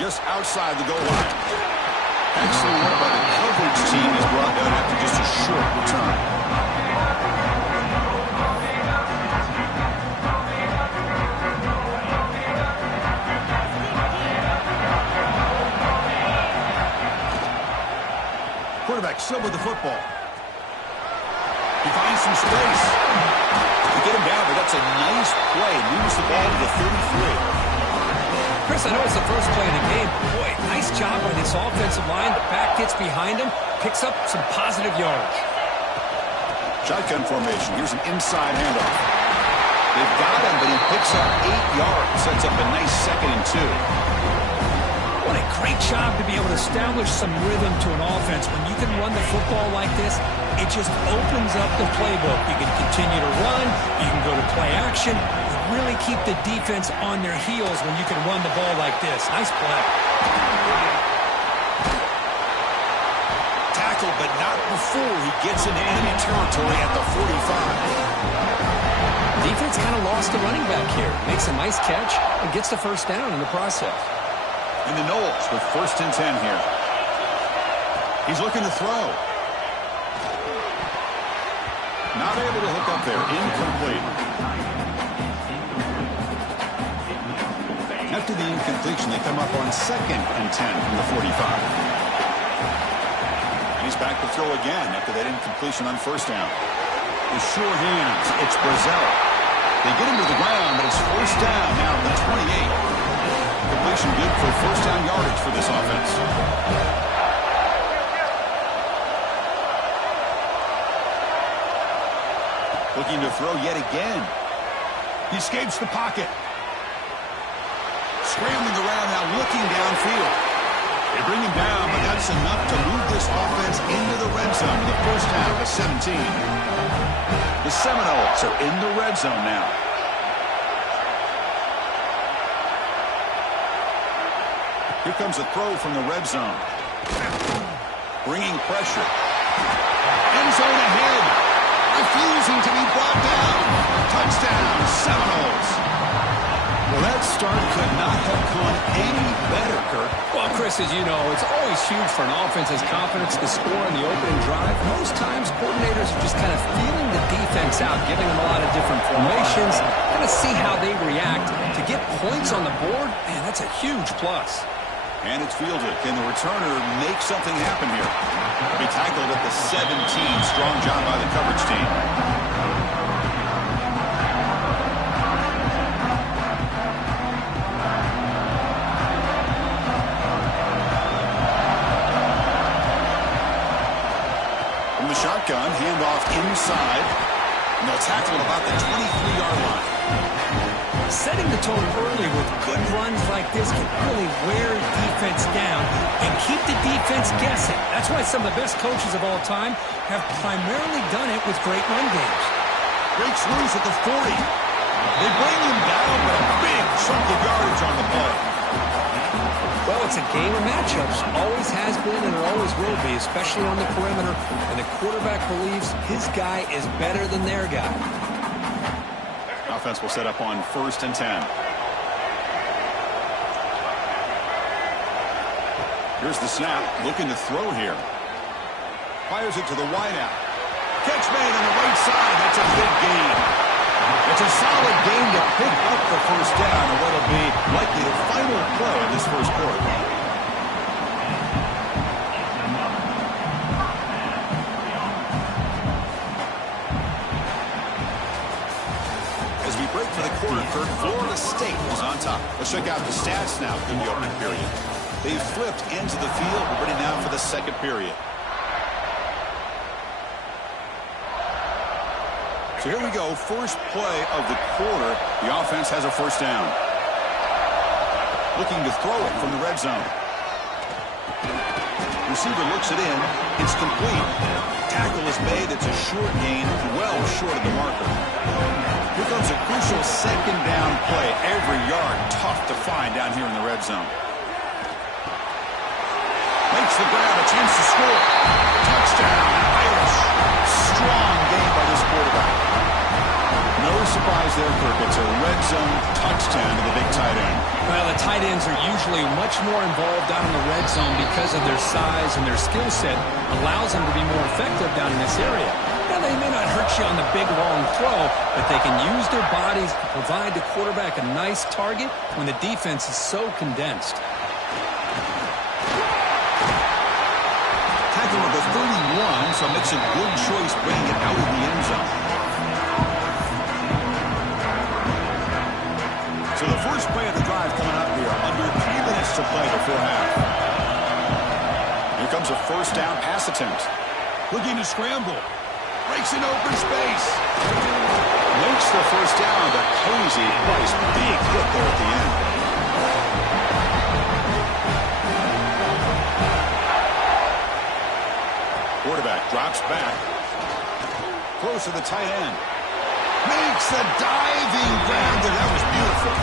just outside the goal line. Excellent work by the coverage team is brought down after just a short return. Quarterback still with the football. He finds some space. They get him down, but that's a nice play. Moves the ball to the 33. Chris, I know it's the first play of the game. Boy, nice job by this offensive line. The back gets behind him, picks up some positive yardage. Shotgun formation. Here's an inside handoff. They've got him, but he picks up 8 yards. Sets up a nice 2nd and 2. What a great job to be able to establish some rhythm to an offense. When you can run the football like this, it just opens up the playbook. You can continue to run. You can go to play action. You really keep the defense on their heels when you can run the ball like this. Nice play. Tackle, but not before he gets into enemy territory at the 45. Defense kind of lost the running back here. Makes a nice catch and gets the first down in the process. And the Noles with 1st and 10 here. He's looking to throw. Not able to hook up there. Incomplete. After the incompletion, they come up on 2nd and 10 from the 45. And he's back to throw again after that incompletion on 1st down. With sure hands, it's Brazzell. They get him to the ground, but it's 1st down now at the 28. Completion good for 1st down yardage for this offense. Looking to throw yet again. He escapes the pocket. Scrambling around now, looking downfield. They bring him down, but that's enough to move this offense into the red zone in the 1st half of 17. The Seminoles are in the red zone now. Here comes a throw from the red zone. Bringing pressure. End zone ahead. Refusing to be brought down. Touchdown, Seminoles. Well, that start could not have gone any better, Kirk. Well, Chris, as you know, it's always huge for an offense's confidence to score in the opening drive. Most times, coordinators are just kind of feeling the defense out, giving them a lot of different formations, kind of see how they react. To get points on the board, man, that's a huge plus. And it's fielded. Can the returner make something happen here? Be tackled at the 17. Strong job by the coverage team. From the shotgun, handoff inside. And they'll tackle at about the 23-yard line. Setting the tone early with good runs like this can really wear defense down and keep the defense guessing. That's why some of the best coaches of all time have primarily done it with great run games. Breaks loose at the 40. They bring him down, but a big chunk of yardage on the play. Well, it's a game of matchups. Always has been and it always will be, especially on the perimeter. And the quarterback believes his guy is better than their guy. Offense will set up on 1st and 10. Here's the snap. Looking to throw here. Fires it to the wideout. Catch made on the right side. That's a big gain. It's a solid gain to pick up the 1st down and what will be likely the final play of this 1st quarter. For the quarter, Kirk, Florida State was on top. Let's check out the stats now in the opening period. They've flipped into the field. We're ready now for the 2nd period. So here we go. First play of the quarter. The offense has a 1st down. Looking to throw it from the red zone. Receiver looks it in. It's complete. Tackle is made. It's a short gain, well short of the marker. Here comes a crucial 2nd down play. Every yard tough to find down here in the red zone. Makes the grab, a chance to score. Touchdown, Irish. Strong game by this quarterback. No surprise there, Kirk. It's a red zone touchdown to the big tight end. Well, the tight ends are usually much more involved down in the red zone because of their size, and their skill set allows them to be more effective down in this area. Now, they may not hurt you on the big, long throw, but they can use their bodies to provide the quarterback a nice target when the defense is so condensed. Tackle number 31, so makes a good choice bringing it out of the end zone. So the first play of the drive coming up here, under 3 minutes to play before half. Here comes a first down pass attempt. Looking to scramble. Breaks an open space. Makes the first down, but Posey, nice big hit there at the end. Quarterback drops back. Close to the tight end. Makes the diving grab there. That was beautiful.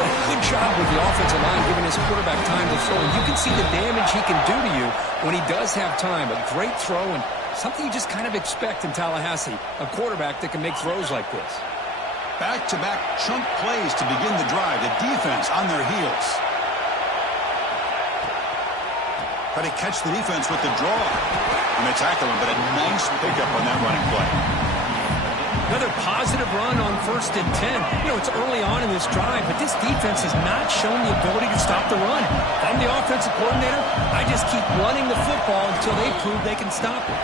Good job with the offensive line giving his quarterback time to throw. And you can see the damage he can do to you when he does have time. A great throw and something you just kind of expect in Tallahassee. A quarterback that can make throws like this. Back-to-back chunk plays to begin the drive. The defense on their heels. Try to catch the defense with the draw. And they tackle him, but a nice pickup on that running play. Another positive run on 1st and 10. You know, it's early on in this drive, but this defense has not shown the ability to stop the run. If I'm the offensive coordinator, I just keep running the football until they prove they can stop it.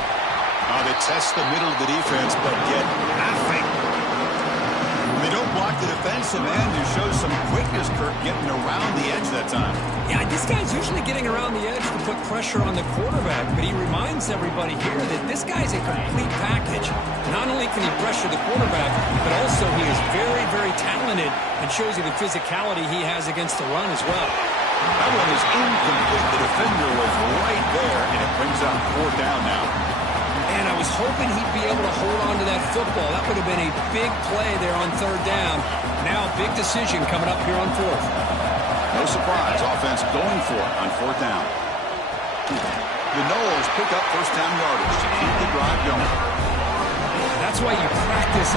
They test the middle of the defense, but get nothing. They don't block the defensive end, who shows some quickness, Kirk, getting around the edge that time. Yeah, this guy's usually getting around the edge to put pressure on the quarterback, but he reminds everybody here that this guy's a complete package. Not only can he pressure the quarterback, but also he is very, very talented and shows you the physicality he has against the run as well. That one is incomplete. The defender was right there, and it brings up 4th down now. And I was hoping he'd be able to hold on to that football. That would have been a big play there on 3rd down. Now, big decision coming up here on 4th. No surprise, offense going for it on 4th down. The Noles pick up 1st down yardage to keep the drive going. That's why you practice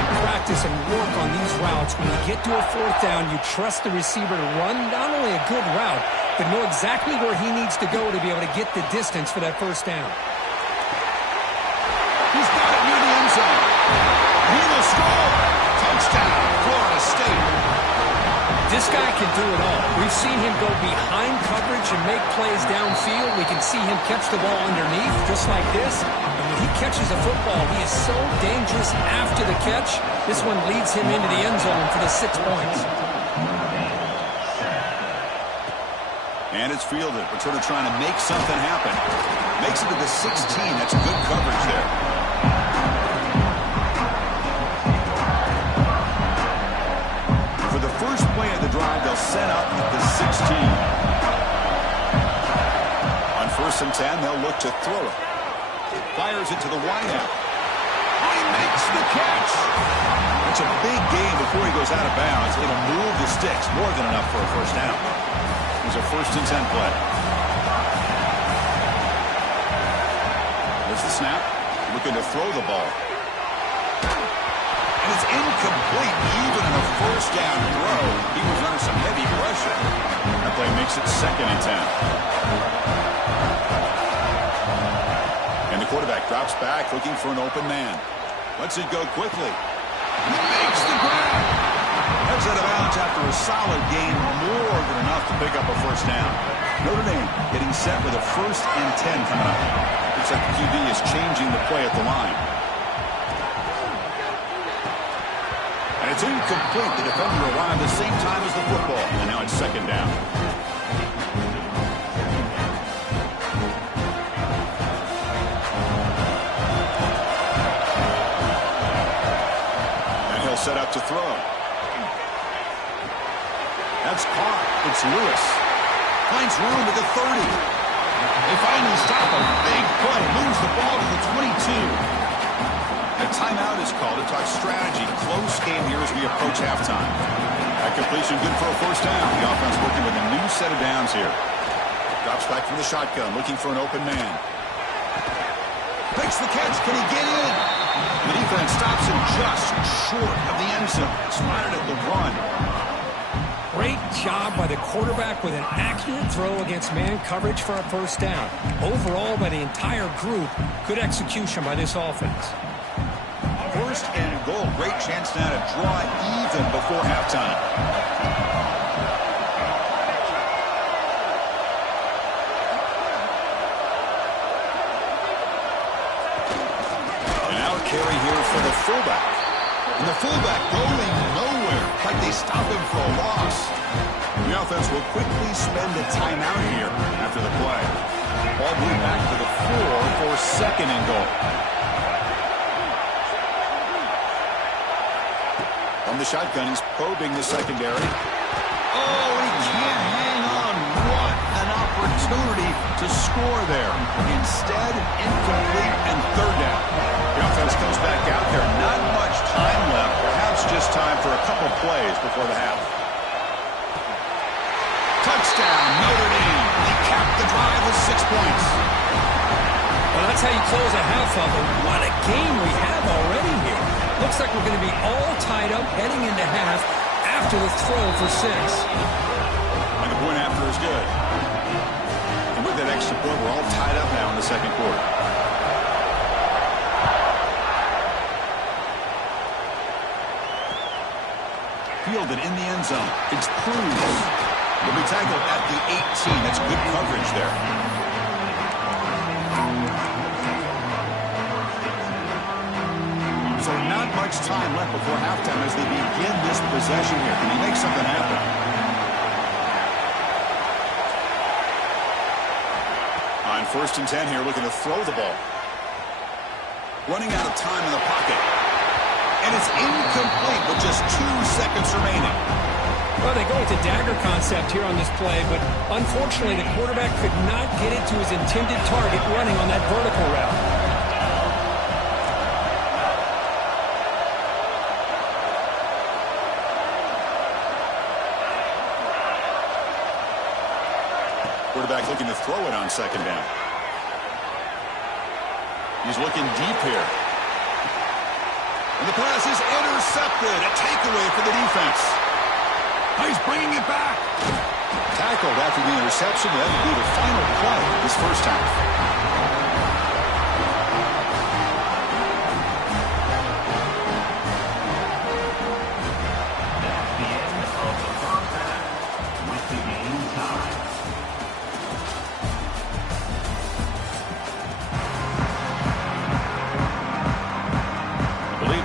and work on these routes. When you get to a 4th down, you trust the receiver to run not only a good route, but know exactly where he needs to go to be able to get the distance for that 1st down. He's got it near the end zone. He will score. Touchdown, Florida State. This guy can do it all. We've seen him go behind coverage and make plays downfield. We can see him catch the ball underneath just like this. And when he catches a football, he is so dangerous after the catch. This one leads him into the end zone for the 6 points. And it's fielded. We're sort of trying to make something happen. Makes it to the 16. That's good coverage there. For the first play of the drive, they'll set up at the 16. On 1st and 10, they'll look to throw it. Fires it to the wideout. He makes the catch. It's a big gain before he goes out of bounds. It'll move the sticks. More than enough for a 1st down. It's a 1st and 10 play. There's the snap. Looking to throw the ball. And it's incomplete. Even in a 1st down throw, he was under some heavy pressure. That play makes it 2nd and 10. And the quarterback drops back, looking for an open man. Lets it go quickly. He makes the grab. Heads out of bounds after a solid gain, more than enough to pick up a 1st down. Notre Dame getting set with a 1st and 10 coming up. Looks like the QB is changing the play at the line. And it's incomplete. The defender arrived at the same time as the football. And now it's 2nd down. And he'll set up to throw. That's caught. It's Lewis. Finds room at the 30. They finally stop a big play. Moves the ball to the 22. A timeout is called to talk strategy. Close game here as we approach halftime. That completion good for a 1st down. The offense working with a new set of downs here. Drops back from the shotgun, looking for an open man. Makes the catch. Can he get in? The defense stops him just short of the end zone. Spotted at the run. Great job by the quarterback with an accurate throw against man coverage for a first down. Overall, by the entire group, good execution by this offense. First and goal. Great chance now to draw even before halftime. And now a carry here for the fullback. And the fullback going nowhere. Like they stop him for a loss. The offense will quickly spend a timeout here after the play. Ball moved back to the 4 for second and goal. From the shotgun, he's probing the secondary. Oh, he can't hang on. What an opportunity to score there. Instead, incomplete and third down. The offense comes back out there. Not much time left. Perhaps just time for a couple plays before the half. Touchdown, Notre Dame. They capped the drive with 6 points. Well, that's how you close a half of it. What a game we have already here. Looks like we're going to be all tied up heading into half after the throw for 6. And the point after is good. And with that extra point, we're all tied up now in the second quarter. Fielded in the end zone. It's Cruz. He'll be tackled at the 18. That's good coverage there. So not much time left before halftime as they begin this possession here. Can he make something happen? On 1st and 10 here, looking to throw the ball. Running out of time in the pocket. And it's incomplete with just 2 seconds remaining. Well, they go with the dagger concept here on this play, but unfortunately the quarterback could not get it to his intended target running on that vertical route. Quarterback looking to throw it on 2nd down. He's looking deep here. And the pass is intercepted. A takeaway for the defense. He's bringing it back. Tackled after the interception. That will be the final play this first half.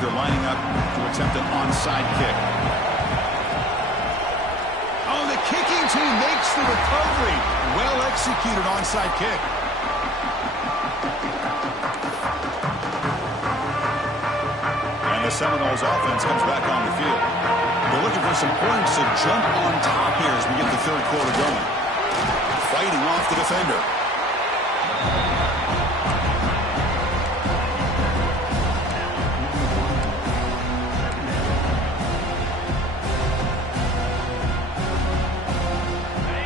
Lining up to attempt an onside kick. Oh, the kicking team makes the recovery. Well executed onside kick. And the Seminoles offense comes back on the field. They're looking for some points to jump on top here as we get the third quarter going. Fighting off the defender.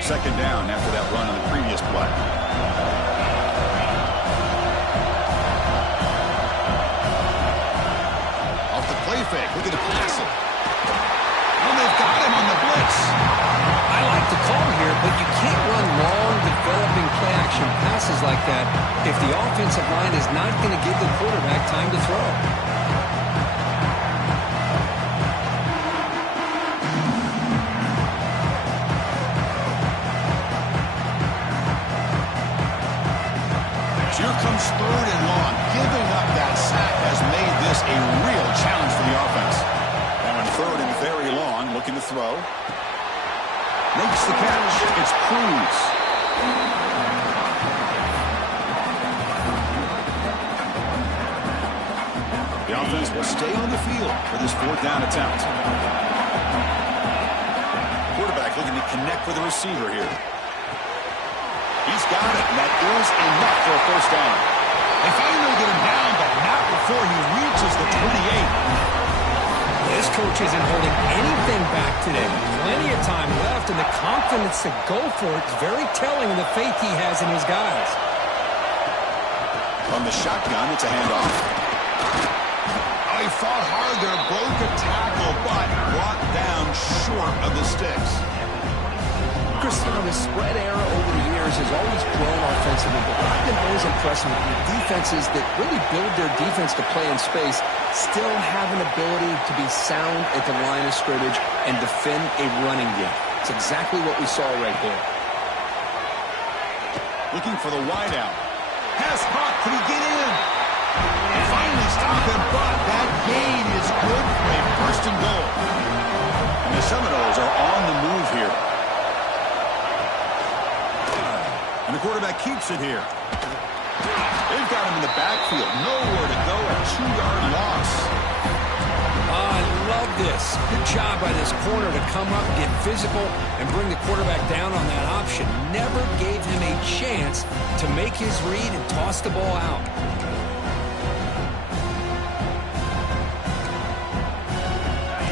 Second down after that run on the previous play. Off the play fake, looking to pass it. Oh, they've got him on the blitz. I like the call here, but you can't run long, developing play-action passes like that if the offensive line is not going to give the quarterback time to throw. Here comes 3rd and long. Giving up that sack has made this a real challenge for the offense. And on 3rd and very long, looking to throw. Makes the catch. It's Cruz. The offense will stay on the field for this 4th down attempt. Quarterback looking to connect with the receiver here. He's got it, and that is enough for a first down. They finally get him down, but not before he reaches the 28. This coach isn't holding anything back today. Plenty of time left, and the confidence to go for it is very telling of the faith he has in his guys. From the shotgun, it's a handoff. Oh, he fought hard there, broke a tackle, but brought down short of the sticks. Chris, you know, the spread era over the years has always grown offensively, but what I've been always impressed with defenses that really build their defense to play in space still have an ability to be sound at the line of scrimmage and defend a running game. It's exactly what we saw right there. Looking for the wideout. Pass hot. Can he get in? And finally stop him, but that gain is good for a first and goal. And the Seminoles are on the move here. And the quarterback keeps it here. They've got him in the backfield. Nowhere to go. A 2-yard loss. I love this. Good job by this corner to come up, get physical, and bring the quarterback down on that option. Never gave him a chance to make his read and toss the ball out.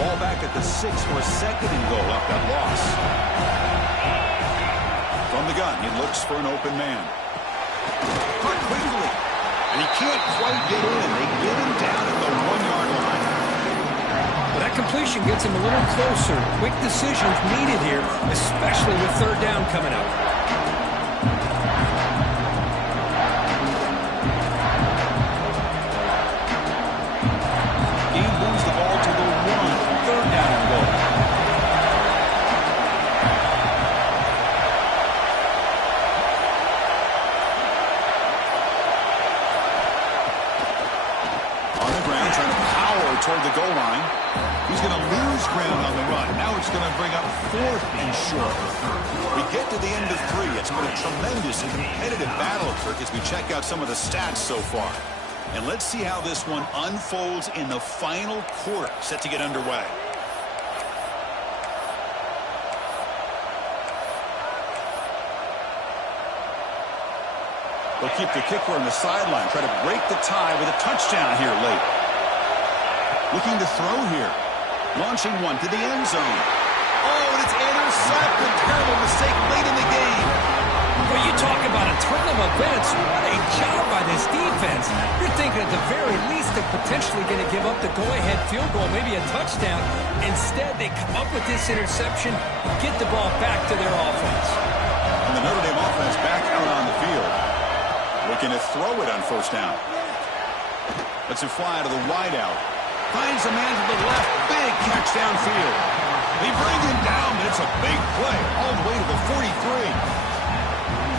Ball back at the 6 for second and goal up that loss. From the gun, he looks for an open man. Caught quickly. And he can't quite get in. They get him down at the 1-yard line. Well, that completion gets him a little closer. Quick decisions needed here, especially with third down coming up. He moves the ball to the 1. Third down and goal. Toward the goal line. He's going to lose ground on the run. Now it's going to bring up 4th and short. We get to the end of 3. It's been a tremendous and competitive battle, Kirk, as we check out some of the stats so far. And let's see how this one unfolds in the final quarter, set to get underway. They'll keep the kicker on the sideline, try to break the tie with a touchdown here late. Looking to throw here. Launching one to the end zone. Oh, and it's intercepted. Terrible mistake late in the game. Well, you talk about a turn of events. What a job by this defense. You're thinking at the very least they're potentially going to give up the go-ahead field goal, maybe a touchdown. Instead, they come up with this interception, get the ball back to their offense. And the Notre Dame offense back out on the field. Looking to throw it on first down. Lets it fly to the wideout. Finds a man to the left. Big catch downfield. They bring him down, but it's a big play all the way to the 43.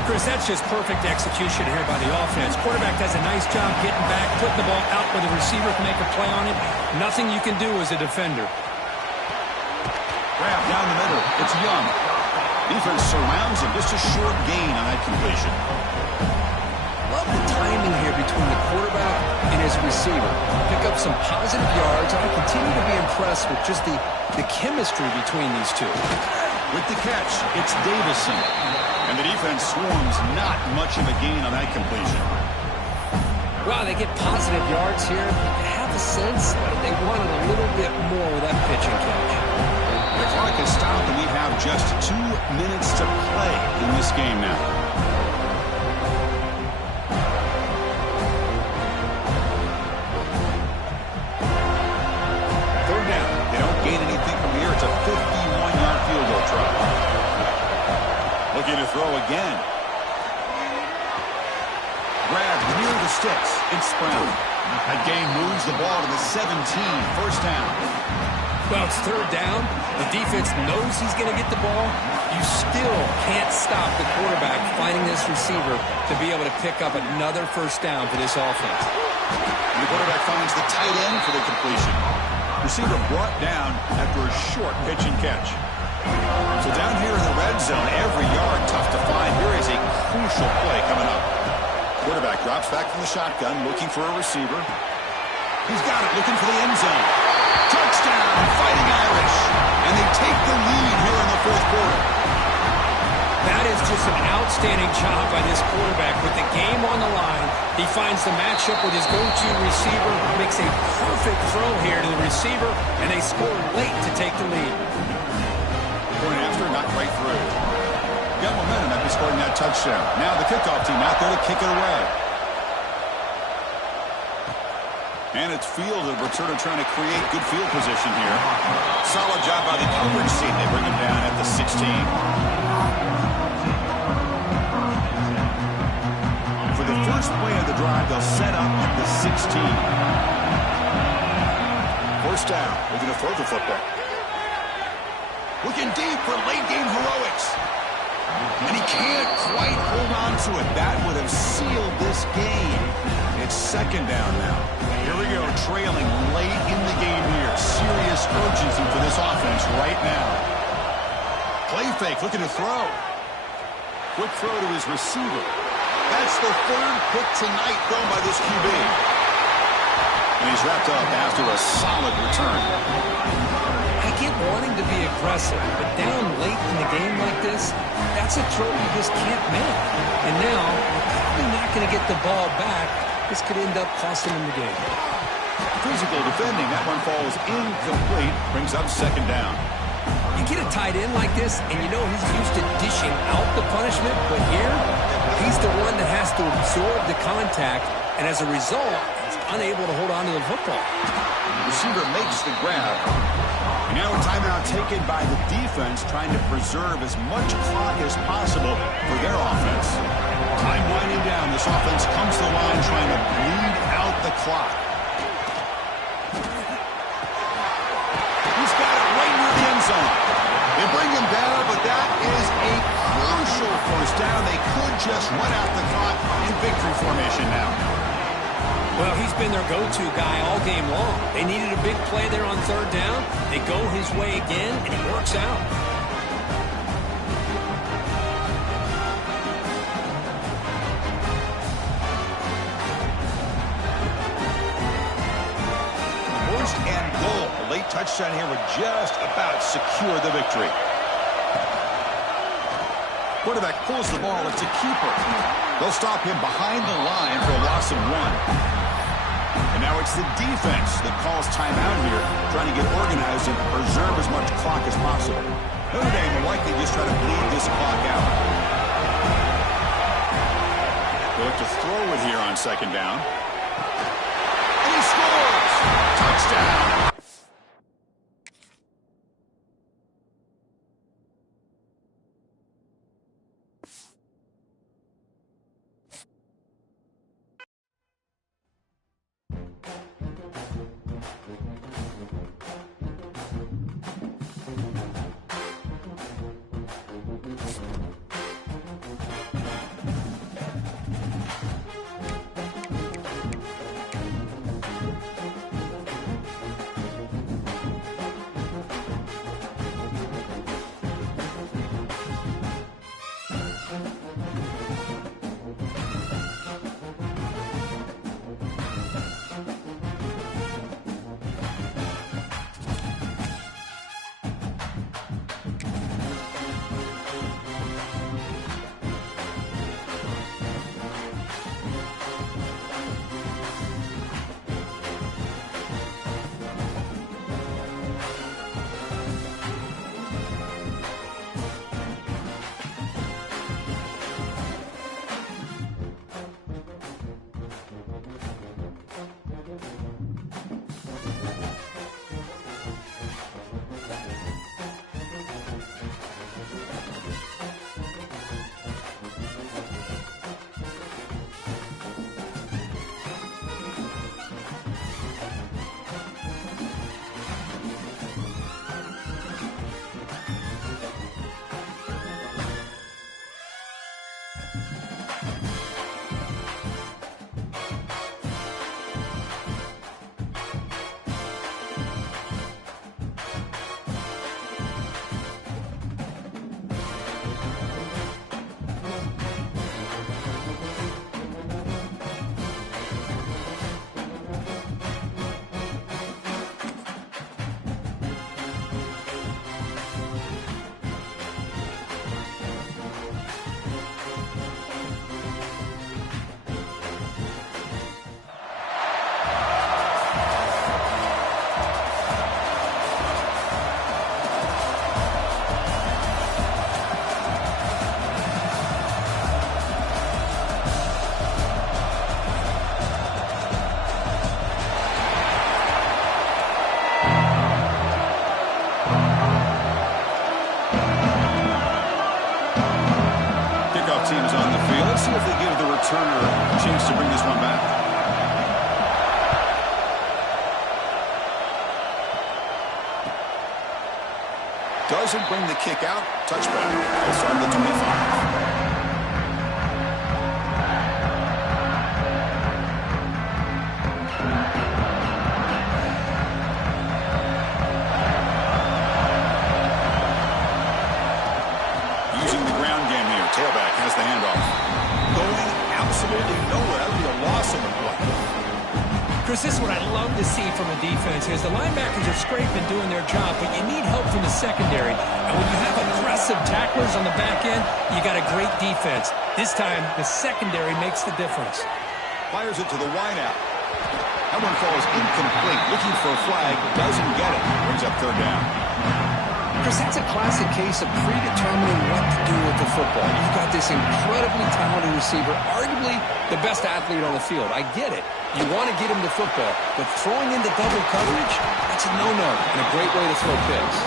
Chris, that's just perfect execution here by the offense. Quarterback does a nice job getting back, putting the ball out where the receiver can make a play on it. Nothing you can do as a defender. Grab down the middle. It's Young. Defense surrounds him. Just a short gain on that completion. Love the timing here between the quarterback and his receiver. Pick up some positive yards. I continue to be impressed with just the chemistry between these two. With the catch, it's Davison. And the defense swarms not much of a gain on that completion. Wow, they get positive yards here. I have a sense that they wanted a little bit more with that pitch and catch. The clock has stopped, and we have just 2 minutes to play in this game now. It's a 51-yard field goal try. Looking to throw again. Grab near the sticks. It's Brown. That gain moves the ball to the 17. First down. Well, it's third down. The defense knows he's going to get the ball. You still can't stop the quarterback finding this receiver to be able to pick up another first down for this offense. And the quarterback finds the tight end for the completion. Receiver brought down after a short pitch and catch. So down here in the red zone, every yard tough to find. Here is a crucial play coming up. Quarterback drops back from the shotgun, looking for a receiver. He's got it, looking for the end zone. Touchdown, Fighting Irish. And they take the lead here in the fourth quarter. That is just an outstanding job by this quarterback. With the game on the line, he finds the matchup with his go-to receiver, makes a perfect throw here to the receiver, and they score late to take the lead. Point after, not quite through. Got momentum after scoring that touchdown. Now the kickoff team out there to kick it away. And it's fielded. Returner trying to create good field position here. Solid job by the coverage team. They bring him down at the 16. For the first play of the drive, they'll set up at the 16. First down. They're going to throw the football. Looking deep for late-game heroics. And he can't quite hold on to it. That would have sealed this game. It's second down now. Here we go, trailing late in the game here. Serious urgency for this offense right now. Play fake, looking to throw. Quick throw to his receiver. That's the third pick tonight thrown by this QB. And he's wrapped up after a solid return. I get wanting to be aggressive, but down late in the game like this, that's a throw you just can't make. And now, you're probably not going to get the ball back. This could end up costing him the game. Physical defending. That one falls incomplete. Brings up second down. You get a tight end like this, and you know he's used to dishing out the punishment, but here, he's the one that has to absorb the contact, and as a result, he's unable to hold on to the football. The receiver makes the grab. And now a timeout taken by the defense, trying to preserve as much clock as possible for their offense. Time winding down. This offense comes to the line trying to bleed out the clock. He's got it right near the end zone. They bring him down, but that is a crucial first down. They could just run out the clock in victory formation now. Well, he's been their go-to guy all game long. They needed a big play there on third down. They go his way again, and it works out. First and goal. A late touchdown here would just about secure the victory. Quarterback pulls the ball. It's a keeper. They'll stop him behind the line for a loss of 1. And now it's the defense that calls timeout here, trying to get organized and preserve as much clock as possible. Notre Dame will likely just try to bleed this clock out. They'll look to throw it here on second down. And he scores! Touchdown! returner a chance to bring this one back. Doesn't bring the kick out. Touchback. They'll start at the 25. Tailback has the handoff. Going absolutely nowhere. That would be a loss of the play. Chris, this is what I love to see from a defense is the linebackers are scraping doing their job, but you need help from the secondary. And when you have aggressive tacklers on the back end, you got a great defense. This time, the secondary makes the difference. Fires it to the wideout. That one falls incomplete. Looking for a flag. Doesn't get it. Brings up third down. Chris, that's a classic case of predetermining what to do with the football. You've got this incredibly talented receiver, arguably the best athlete on the field. I get it. You want to get him the football, but throwing into double coverage, that's a no-no and a great way to throw picks.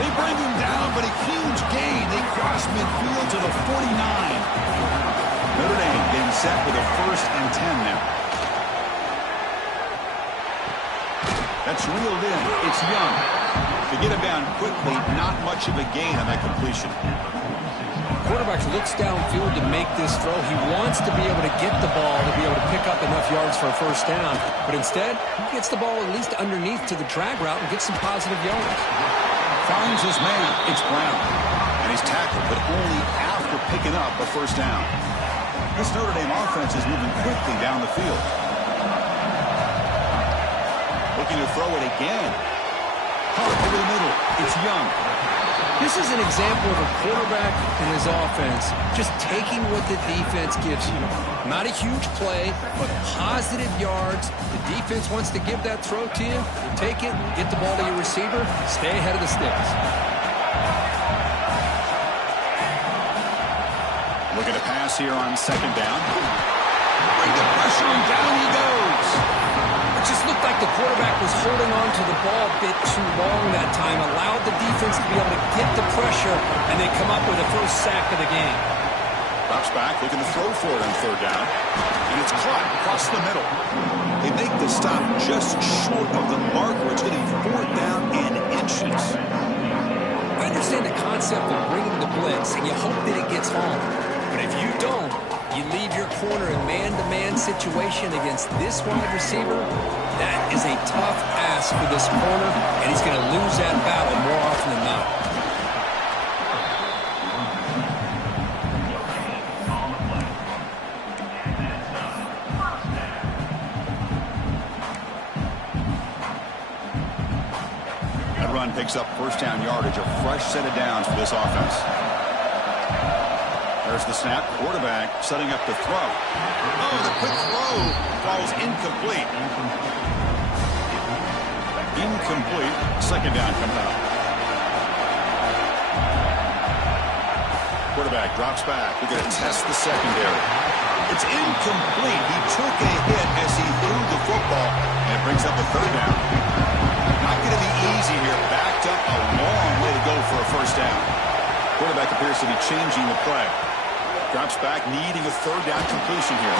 They bring him down, but a huge gain. They cross midfield to the 49. Notre Dame getting set with a 1st and 10 now. That's reeled in. It's Young. To get him down quickly, not much of a gain on that completion. Quarterback looks downfield to make this throw. He wants to be able to get the ball to be able to pick up enough yards for a 1st down. But instead, he gets the ball at least underneath to the drag route and gets some positive yards. Finds his man. It's Brown. And he's tackled, but only after picking up a 1st down. This Notre Dame offense is moving quickly down the field. Looking to throw it again. Over the middle, it's Young. This is an example of a quarterback and his offense just taking what the defense gives you. Not a huge play, but positive yards. The defense wants to give that throw to you. You take it, get the ball to your receiver, stay ahead of the sticks. Looking to pass here on 2nd down. Bring the pressure and down he goes. It just looked like the quarterback was holding on to the ball a bit too long that time, allowed the defense to be able to get the pressure, and they come up with the 1st sack of the game. Drops back, looking to throw for it on 3rd down. And it's caught across the middle. They make the stop just short of the marker. It's going to be 4th down and inches. I understand the concept of bringing the blitz, and you hope that it gets home. But if you don't, you leave your corner in man-to-man situation against this wide receiver. That is a tough ask for this corner, and he's going to lose that battle more often than not. That run picks up 1st down yardage, a fresh set of downs for this offense. There's the snap. Quarterback setting up to throw. Oh, the quick throw falls incomplete. Incomplete. 2nd down coming up. Quarterback drops back. We're going to test the secondary. It's incomplete. He took a hit as he threw the football, and it brings up a 3rd down. Not going to be easy here. Backed up a long way to go for a 1st down. Quarterback appears to be changing the play. Drops back, needing a 3rd down completion here.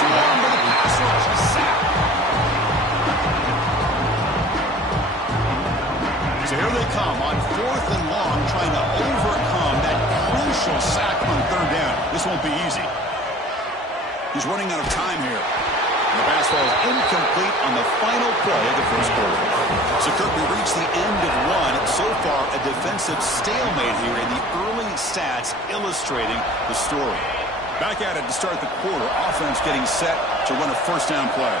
Swarmed by the pass rush. A sack. So here they come on 4th and long, trying to overcome that crucial sack on 3rd down. This won't be easy. He's running out of time here. And the pass falls incomplete on the final play of the 1st quarter. So, Kirk, we reached the end of one. So far, a defensive stalemate here in the early stats illustrating the story. Back at it to start the quarter. Offense getting set to run a 1st down play.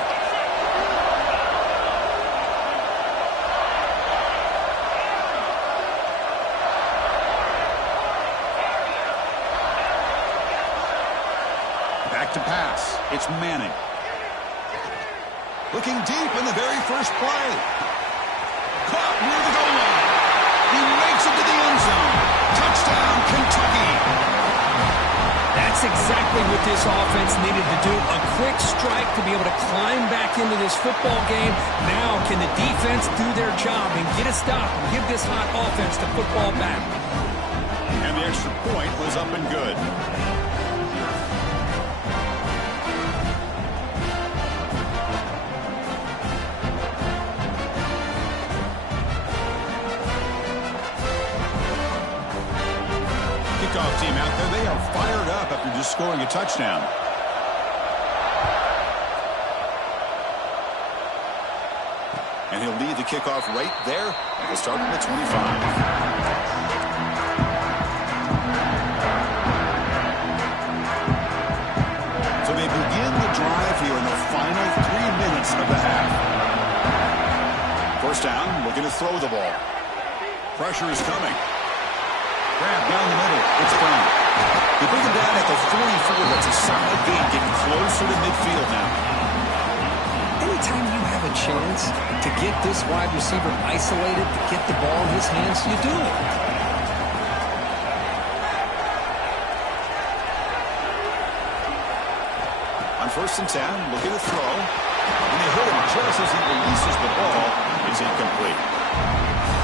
Back to pass. It's Manning. Looking deep in the very first play. Caught near the goal line. He makes it to the end zone. Touchdown, Kentucky. That's exactly what this offense needed to do. A quick strike to be able to climb back into this football game. Now can the defense do their job and get a stop and give this hot offense the football back? And the extra point was up and good. scoring a touchdown. And he'll lead the kickoff right there. He'll start from the 25. So they begin the drive here in the final 3 minutes of the half. First down, looking to throw the ball. Pressure is coming. Grab down the middle. It's Brown. They bring him down at the 44. That's a solid gain, getting closer to midfield now. Anytime you have a chance to get this wide receiver isolated, to get the ball in his hands, you do it. On 1st and 10, looking to throw. And they hit him just as he releases the ball. It's incomplete.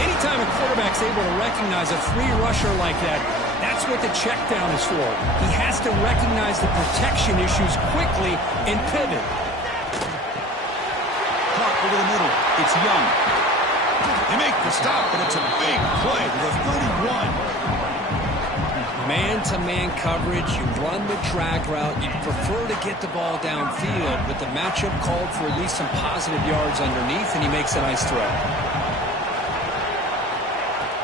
Anytime a quarterback's able to recognize a free rusher like that, that's what the check down is for. He has to recognize the protection issues quickly and pivot. Caught over the middle. It's Young. They make the stop, and it's a big play to the 31. Man-to-man coverage, you run the drag route, you prefer to get the ball downfield, but the matchup called for at least some positive yards underneath, and he makes a nice throw.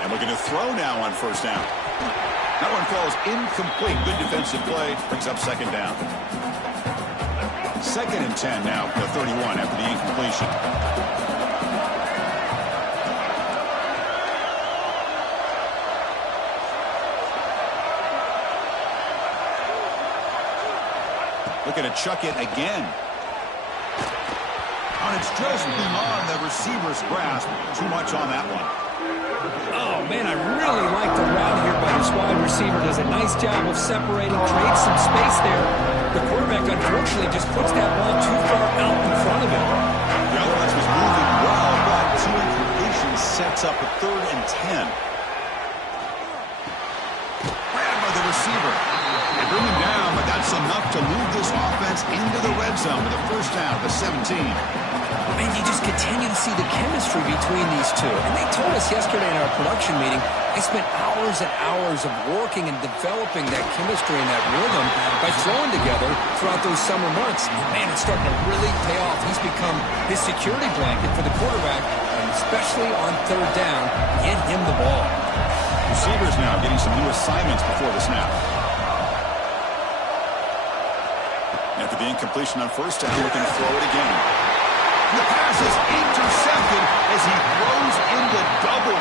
And looking to throw now on 1st down. That one falls incomplete. Good defensive play. Brings up 2nd down. 2nd and 10 now for the 31 after the incompletion. Looking to chuck it again. And it's just beyond the receiver's grasp. Too much on that one. Oh, man, I really like the route here by this wide receiver. Does a nice job of separating, creates some space there. The quarterback, unfortunately, just puts that ball too far out in front of him. The offense was moving well, but 2 incompletions sets up a 3rd and 10. Grabbed by the receiver. They bring him down, but that's enough to move this offense into the red zone with a 1st down at the 17. Man, you just continue to see the chemistry between these two. And they told us yesterday in our production meeting, they spent hours and hours of working and developing that chemistry and that rhythm by throwing together throughout those summer months. Man, it's starting to really pay off. He's become his security blanket for the quarterback, and especially on 3rd down, get him the ball. Receivers now getting some new assignments before the snap. After the incompletion on 1st down, looking to throw it again. The pass is intercepted as he throws into double